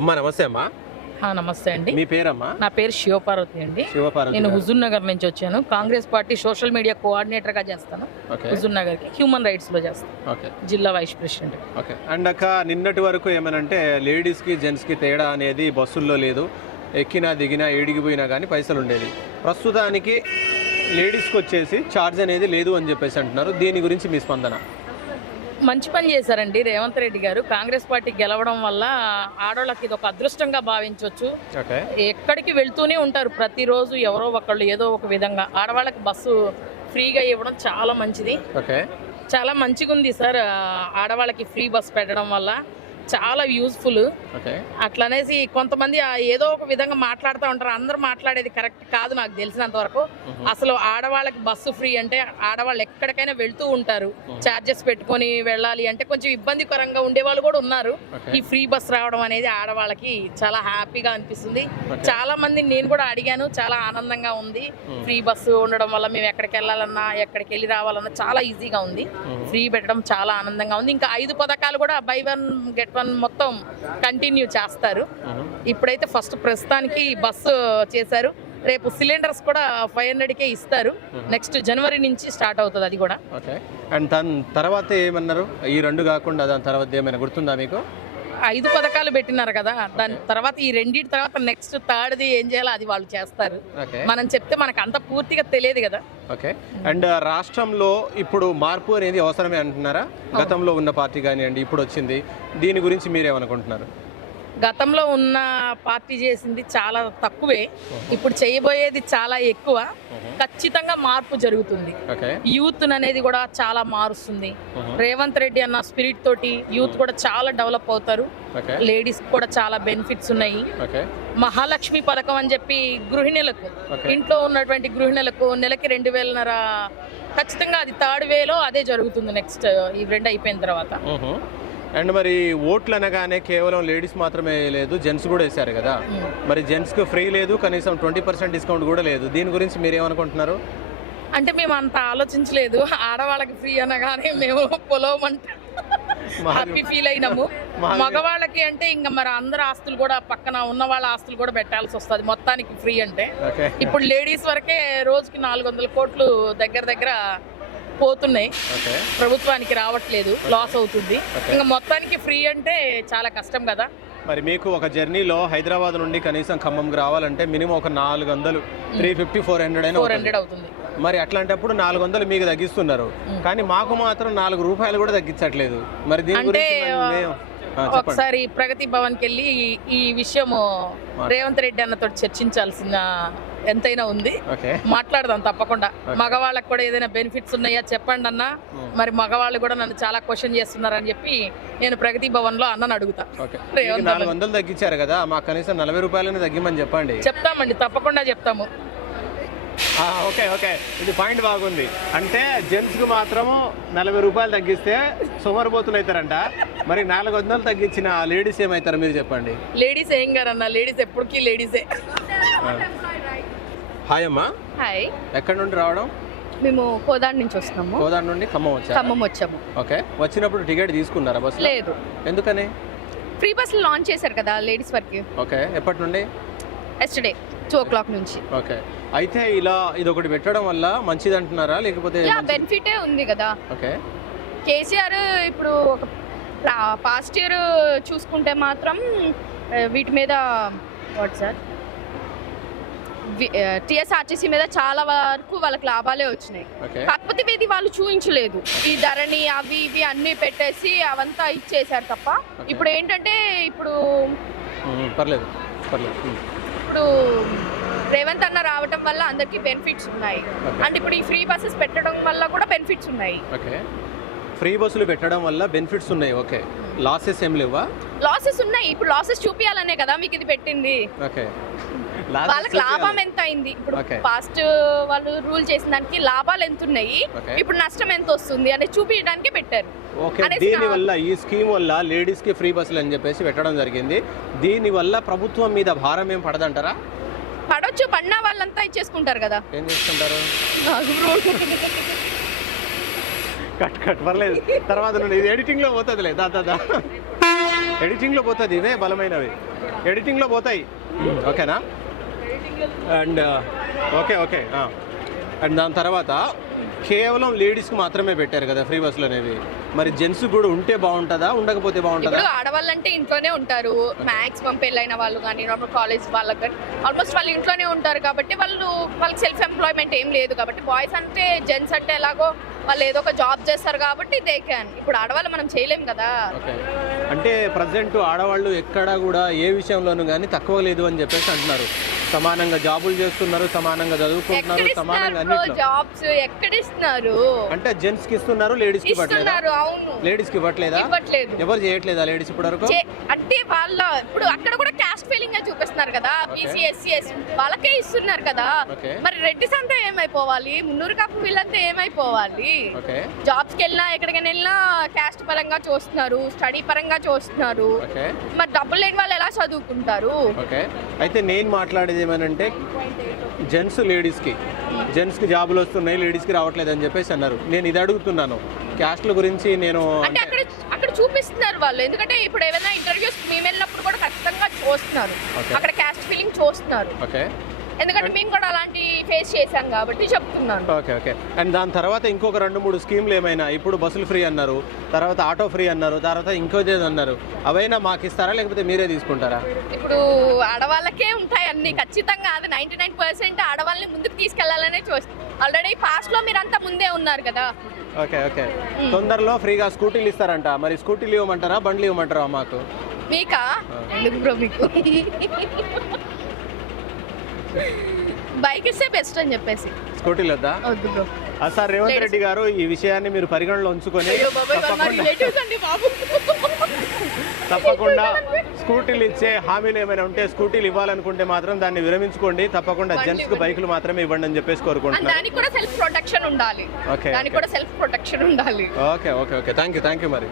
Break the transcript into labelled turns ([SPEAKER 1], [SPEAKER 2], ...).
[SPEAKER 1] అమ్మా నమస్తే అమ్మా.
[SPEAKER 2] నమస్తే అండి.
[SPEAKER 1] మీ పేరమ్మా?
[SPEAKER 2] నా పేరు శివపార్వతి అండి.
[SPEAKER 1] శివపార్వతి
[SPEAKER 2] నేను. హుజూర్ నగర్ నుంచి వచ్చాను. కాంగ్రెస్ పార్టీ సోషల్ మీడియా కోఆర్డినేటర్గా చేస్తాను. హుజూర్ నగర్కి హ్యూమన్ రైట్స్లో చేస్తాను.
[SPEAKER 1] ఓకే.
[SPEAKER 2] జిల్లా వైస్ ప్రెసిడెంట్.
[SPEAKER 1] ఓకే. అండ్ అక్క నిన్నటి వరకు ఏమనంటే లేడీస్కి జెంట్స్కి తేడా అనేది బస్సుల్లో లేదు. ఎక్కినా దిగినా ఏడిగిపోయినా కానీ పైసలు ఉండేది ప్రస్తుతానికి లేడీస్కి వచ్చేసి ఛార్జ్ అనేది లేదు అని చెప్పేసి అంటున్నారు. దీని గురించి మీ స్పందన?
[SPEAKER 2] మంచి పని చేశారండి రేవంత్ రెడ్డి గారు. కాంగ్రెస్ పార్టీ గెలవడం వల్ల ఆడవాళ్ళకి ఇది ఒక అదృష్టంగా భావించవచ్చు ఎక్కడికి వెళ్తూనే ఉంటారు. ప్రతిరోజు ఎవరో ఒకళ్ళు ఏదో ఒక విధంగా ఆడవాళ్ళకి బస్సు ఫ్రీగా ఇవ్వడం చాలా మంచిది.
[SPEAKER 1] ఓకే.
[SPEAKER 2] చాలా మంచిగా ఉంది సార్ ఆడవాళ్ళకి ఫ్రీ బస్ పెట్టడం వల్ల. చాలా యూస్ఫుల్
[SPEAKER 1] ఓకే.
[SPEAKER 2] అట్లనేసి కొంతమంది ఏదో ఒక విధంగా మాట్లాడుతూ ఉంటారు. అందరూ మాట్లాడేది కరెక్ట్ కాదు నాకు తెలిసినంత వరకు. అసలు ఆడవాళ్ళకి బస్సు ఫ్రీ అంటే ఆడవాళ్ళు ఎక్కడికైనా వెళ్తూ ఉంటారు. చార్జెస్ పెట్టుకొని వెళ్ళాలి అంటే కొంచెం ఇబ్బందికరంగా ఉండే వాళ్ళు కూడా ఉన్నారు. ఈ ఫ్రీ బస్ రావడం అనేది ఆడవాళ్ళకి చాలా హ్యాపీగా అనిపిస్తుంది. చాలా మంది నేను కూడా అడిగాను. చాలా ఆనందంగా ఉంది. ఫ్రీ బస్సు ఉండడం వల్ల మేము ఎక్కడికి వెళ్ళాలన్నా ఎక్కడికి వెళ్ళి రావాలన్నా చాలా ఈజీగా ఉంది. ఫ్రీ పెట్టడం చాలా ఆనందంగా ఉంది. ఇంకా ఐదు పథకాలు కూడా బై వన్ గెట్ వన్ మొత్తం కంటిన్యూ చేస్తారు. ఇప్పుడైతే ఫస్ట్ ప్రస్తుతానికి బస్సు చేశారు. రేపు సిలిండర్స్ కూడా ఫైవ్ హండ్రెడ్కే ఇస్తారు. నెక్స్ట్ జనవరి నుంచి స్టార్ట్ అవుతుంది అది కూడా.
[SPEAKER 1] ఓకే అండ్ దాని తర్వాత ఏమన్నారు? ఈ రెండు కాకుండా దాని తర్వాత ఏమైనా గుర్తుందా మీకు?
[SPEAKER 2] ఐదు పథకాలు పెట్టినారు కదా. దాని తర్వాత ఈ రెండింటి తర్వాత నెక్స్ట్ థర్డ్ది ఏం చేయాలో అది వాళ్ళు చేస్తారు.
[SPEAKER 1] ఓకే.
[SPEAKER 2] మనం చెప్తే మనకు అంత పూర్తిగా తెలియదు కదా.
[SPEAKER 1] ఓకే. అండ్ రాష్ట్రంలో ఇప్పుడు మార్పు అనేది అవసరమే అంటున్నారా? గతంలో ఉన్న పార్టీ కానివ్వండి ఇప్పుడు వచ్చింది. దీని గురించి మీరేమనుకుంటున్నారు?
[SPEAKER 2] గతంలో ఉన్న పార్టీ చేసింది చాలా తక్కువే. ఇప్పుడు చేయబోయేది చాలా ఎక్కువ. ఖచ్చితంగా మార్పు జరుగుతుంది. యూత్ అనేది కూడా చాలా మారుస్తుంది. రేవంత్ రెడ్డి అన్న స్పిరిట్ తోటి యూత్ కూడా చాలా డెవలప్ అవుతారు. లేడీస్ కూడా చాలా బెనిఫిట్స్ ఉన్నాయి. మహాలక్ష్మి పథకం అని చెప్పి గృహిణులకు. ఇంట్లో ఉన్నటువంటి గృహిణులకు నెలకి రెండు వేలన్నర ఖచ్చితంగా అది థర్డ్ వేలో అదే జరుగుతుంది నెక్స్ట్ ఈ రెండు అయిపోయిన తర్వాత.
[SPEAKER 1] అండ్ మరి ఓట్లు అనగానే కేవలం లేడీస్ మాత్రమే లేదు జెంట్స్ కూడా వేశారు కదా. మరి జెంట్స్కి ఫ్రీ లేదు కనీసం ట్వంటీ పర్సెంట్ డిస్కౌంట్ కూడా లేదు. దీని గురించి మీరు ఏమనుకుంటున్నారు
[SPEAKER 2] అంటే మేము అంత ఆలోచించలేదు. ఆడవాళ్ళకి ఫ్రీ అనగానే మేము పొలవమంట హ్యాపీ ఫీల్ అయినాము. మగవాళ్ళకి అంటే ఇంకా మరి అందరు ఆస్తులు కూడా పక్కన ఉన్న వాళ్ళ ఆస్తులు కూడా పెట్టాల్సి వస్తుంది. మొత్తానికి ఫ్రీ అంటే. ఇప్పుడు లేడీస్ వరకే రోజుకి నాలుగు వందల కోట్లు దగ్గర దగ్గర పోతున్నాయి.
[SPEAKER 1] ఓకే.
[SPEAKER 2] ప్రభుత్వానికి రావట్లేదు లాస్ అవుతుంది. ఇంకా మొత్తానికి ఫ్రీ అంటే చాలా కష్టం కదా.
[SPEAKER 1] మరి మీకు ఒక జర్నీలో హైదరాబాద్ నుండి కనీసం ఖమ్మంకి రావాలంటే మినిమం ఒక నాలుగు వందలు త్రీ ఫిఫ్టీ ఫోర్ హండ్రెడ్ అయినా
[SPEAKER 2] ఫోర్. హండ్రెడ్ అవుతుంది.
[SPEAKER 1] మరి అట్లాంటప్పుడు నాలుగు వందలు మీకు తగ్గిస్తున్నారు. కానీ మాకు మాత్రం నాలుగు రూపాయలు కూడా తగ్గించట్లేదు. మరి దీని గురించి
[SPEAKER 2] ఒకసారి ప్రగతి భవన్కి వెళ్ళి ఈ- విషయము రేవంత్ రెడ్డి అన్నతో చర్చించాల్సిన ఎంతైనా ఉంది.
[SPEAKER 1] ఓకే.
[SPEAKER 2] మాట్లాడదాం తప్పకుండా. మగవాళ్ళకి కూడా ఏదైనా బెనిఫిట్స్ ఉన్నాయా చెప్పండి అన్న. మరి మగవాళ్ళు కూడా నన్ను చాలా క్వశ్చన్ చేస్తున్నారని చెప్పి నేను ప్రగతి భవన్లో అన్నను అడుగుతా.
[SPEAKER 1] వందలు తగ్గించారు కదా మాకు కనీసం నలభై రూపాయలని తగ్గిమని చెప్పండి.
[SPEAKER 2] చెప్తామండి తప్పకుండా చెప్తాము.
[SPEAKER 1] ఆ, ఓకే ఓకే. ఇది పాయింట్ బాగుంది. అంటే జెంట్స్కు మాత్రము నలభై రూపాయలు తగ్గిస్తే సోమరిపోతులు అవుతారంట మరి నాలుగు వందలు తగ్గించిన లేడీస్ ఏమవుతారు మీరు చెప్పండి?
[SPEAKER 2] లేడీస్ ఏం గారన్న లేడీస్ ఎప్పటికీ లేడీసే
[SPEAKER 1] హాయ్ అమ్మా.
[SPEAKER 3] హాయ్
[SPEAKER 1] ఎక్కడి నుండి రావడం?
[SPEAKER 3] మేము కోదాడ్ నుంచి వస్తున్నాము.
[SPEAKER 1] కోదాడ నుండి ఖమ్మం వచ్చారు?
[SPEAKER 3] ఖమ్మం వచ్చాము.
[SPEAKER 1] ఓకే. వచ్చినప్పుడు టికెట్ తీసుకున్నారా బస్
[SPEAKER 3] లేదు.
[SPEAKER 1] ఎందుకని?
[SPEAKER 3] ఫ్రీ బస్సులు లాంచ్ చేశారు కదా లేడీస్ వరకు.
[SPEAKER 1] ఓకే. ఎప్పటి నుండి?
[SPEAKER 3] ఎస్టర్డే టూ ఓ క్లాక్ నుంచి.
[SPEAKER 1] ఓకే. అయితే ఇలా ఇది ఒకటి పెట్టడం వల్ల మంచిది అంటున్నారా లేకపోతే
[SPEAKER 3] బెనిఫిటే ఉంది కదా.
[SPEAKER 1] ఓకే.
[SPEAKER 3] కేసీఆర్ ఇప్పుడు ఒక పాస్ట్ ఇయర్ చూసుకుంటే మాత్రం వీటి మీద వాట్ సార్ టిఎస్ఆర్టీసీ మీద చాలా వరకు వాళ్ళకి లాభాలే వచ్చినాయి. కాకపోతే ఇది వాళ్ళు చూపించలేదు ఈ ధరని అవి ఇవి అన్ని పెట్టేసి అవంతా ఇచ్చేసారు తప్ప. ఇప్పుడు ఏంటంటే ఇప్పుడు
[SPEAKER 1] పర్లేదు.
[SPEAKER 3] ఇప్పుడు రేవంత్ అన్న రావటం వల్ల అందరికీ బెనిఫిట్స్ ఉన్నాయి. అండ్ ఇప్పుడు ఈ ఫ్రీ బస్సెస్ పెట్టడం వల్ల కూడా బెనిఫిట్స్ ఉన్నాయి.
[SPEAKER 1] ఓకే. ఫ్రీ బస్సులు పెట్టడం వల్ల బెనిఫిట్స్ ఉన్నాయి ఓకే. లాసెస్ ఏం లేవా?
[SPEAKER 3] లాసెస్ ఉన్నాయి. ఇప్పుడు లాసెస్ చూపించాలనే కదా మీకు ఇది పెట్టింది.
[SPEAKER 1] ఓకే.
[SPEAKER 3] వాళ్ళకి లాభం ఎంత అయింది ఇప్పుడు. ఫాస్ట్ వాళ్ళు రూల్ చేసిన దానికి లాభాలు ఎంత ఉన్నాయి. ఇప్పుడు నష్టం ఎంత వస్తుంది అనేది చూపించడానికి పెట్టారు.
[SPEAKER 1] దీని వల్ల ఈ స్కీమ్ వల్ల లేడీస్కి ఫ్రీ బస్సులు అని చెప్పేసి పెట్టడం జరిగింది. దీని వల్ల ప్రభుత్వం మీద భారం ఏం పడదంటారా?
[SPEAKER 3] పడవచ్చు పడిన వాళ్ళంతా ఇచ్చేసుకుంటారు కదా.
[SPEAKER 1] ఏం చేసుకుంటారు. కట్ కట్ పర్లేదు. తర్వాత నుండి ఇది ఎడిటింగ్లో పోతుందిలే. దా దా దా. ఎడిటింగ్లో పోతుంది ఇవే బలమైనవి. ఎడిటింగ్లో పోతాయి. ఓకేనా అండ్ ఓకే ఓకే అండ్ దాని తర్వాత కేవలం లేడీస్కి మాత్రమే పెట్టారు కదా ఫ్రీ బస్సులు అనేవి. మరి జెంట్స్ కూడా ఉంటే బాగుంటుందా ఉండకపోతే బాగుంటుందా?
[SPEAKER 3] ఇప్పుడు ఆడవాళ్ళంటే ఇంట్లోనే ఉంటారు. మాక్సిమం పెళ్ళైన వాళ్ళు కానీ కాలేజ్ వాళ్ళకి కానీ ఆల్మోస్ట్ వాళ్ళు ఇంట్లోనే ఉంటారు కాబట్టి వాళ్ళు వాళ్ళకి సెల్ఫ్ ఎంప్లాయ్మెంట్ ఏం లేదు కాబట్టి బాయ్స్ అంటే జెంట్స్ అంటే ఎలాగో వాళ్ళు ఏదో ఒక జాబ్ చేస్తారు కాబట్టి దే క్యాన్ ఇప్పుడు ఆడవాళ్ళు మనం చేయలేం కదా.
[SPEAKER 1] ఓకే. అంటే ప్రజెంట్ ఆడవాళ్ళు ఎక్కడా కూడా ఏ విషయంలోనూ కానీ తక్కువ లేదు అని చెప్పేసి అంటున్నారు. సమానంగా జాబులు చేస్తున్నారు సమానంగా చదువుకుంటున్నారు సమానంగా అన్నిట్లో.
[SPEAKER 3] జాబ్స్ ఎక్కడ ఇస్తున్నారు?
[SPEAKER 1] అంటే జెంట్స్కి ఇస్తున్నారు లేడీస్కి ఇవ్వట్లేదా?
[SPEAKER 3] ఇస్తున్నారు అవును.
[SPEAKER 1] లేడీస్కి ఇవ్వట్లేదా?
[SPEAKER 3] ఇవ్వట్లేదు.
[SPEAKER 1] ఎవరు చేయట్లేదా లేడీస్ ఇప్పటి వరకు?
[SPEAKER 3] చే- అంటే వాళ్ళ ఇప్పుడు అక్కడ కూడా క్యాస్ట్ ఫీలింగ్ చూపిస్తున్నారు కదా. బీసీ ఎస్సీ ఎస్ వాళ్ళకే ఇస్తున్నారు కదా. మరి రెడ్డిస్ అంతా ఏమైపోవాలి? మున్నూరు కాపు వీళ్ళంతా ఏమైపోవాలి? జాబ్స్కి వెళ్ళినా ఎక్కడికైనా వెళ్ళినా క్యాస్ట్ పరంగా చూస్తున్నారు స్టడీ పరంగా చూస్తున్నారు.
[SPEAKER 1] ఓకే
[SPEAKER 3] మరి డబ్బులు లేని వాళ్ళు ఎలా చదువుకుంటారు?
[SPEAKER 1] ఓకే అయితే నేను మాట్లాడేది ఏమనంటే జెంట్స్ లేడీస్కి జెంట్స్కి జాబులు వస్తున్నాయి లేడీస్కి రావట్లేదు అని చెప్పేసి అన్నారు. నేను ఇది అడుగుతున్నాను. క్యాస్ట్ల గురించి నేను
[SPEAKER 3] అంటే అక్కడ అక్కడ చూపిస్తున్నారు వాళ్ళు. ఎందుకంటే ఇప్పుడు ఏమైనా ఇంటర్వ్యూస్ మేము వెళ్ళినప్పుడు కూడా ఖచ్చితంగా చూస్తున్నారు. అక్కడ క్యాస్ట్ ఫీలింగ్ చూస్తున్నారు.
[SPEAKER 1] ఓకే
[SPEAKER 3] ఎందుకంటే మేము కూడా అలాంటి ఫేస్ చేశాం కాబట్టి చెప్తున్నాను.
[SPEAKER 1] ఓకే ఓకే అండ్ దాని తర్వాత ఇంకొక రెండు మూడు స్కీమ్లు ఏమైనా? ఇప్పుడు బస్సులు ఫ్రీ అన్నారు తర్వాత ఆటో ఫ్రీ అన్నారు తర్వాత ఇంకోదేది అన్నారు. అవైనా మాకు ఇస్తారా? లేకపోతే మీరే తీసుకుంటారా?
[SPEAKER 3] ఇప్పుడు ఆడవాళ్ళకే ఉంటాయి అన్ని. ఖచ్చితంగా అది నైంటీ నైన్ పర్సెంట్ ఆడవాళ్ళని ముందుకు తీసుకెళ్ళాలనే చూస్తాం ఆల్రెడీ పాస్ట్లో మీరంతా ముందే ఉన్నారు కదా.
[SPEAKER 1] ఓకే ఓకే తొందరలో ఫ్రీగా స్కూటీలు ఇస్తారంట. మరి స్కూటీలు ఇవ్వమంటారా? బండ్లు ఇవ్వమంటారా మాకు?
[SPEAKER 3] మీకా? ఎందుకు బ్రో మీకు? బైక్ ఇస్తే బెస్ట్ అని చెప్పేసి.
[SPEAKER 1] స్కూటీలు వద్దా
[SPEAKER 3] వద్దు బ్రో
[SPEAKER 1] ఆ సార్ రేవంత్ రెడ్డి గారు ఈ విషయాన్ని మీరు పరిగణలో ఉంచుకొని తప్పకుండా స్కూటీలు ఇచ్చే హామీలు ఏమైనా ఉంటే స్కూటీలు ఇవ్వాలనుకుంటే మాత్రం దాన్ని విరమించుకోండి. తప్పకుండా జెంట్స్కు బైకులు మాత్రమే ఇవ్వండి అని చెప్పేసి కోరుకుంటున్నాను.
[SPEAKER 3] దానికి కూడా సెల్ఫ్ ప్రొటెక్షన్ ఉండాలి.
[SPEAKER 1] ఓకే
[SPEAKER 3] దానికి కూడా సెల్ఫ్ ప్రొటెక్షన్ ఉండాలి.
[SPEAKER 1] Okay okay okay thank you thank you మరి.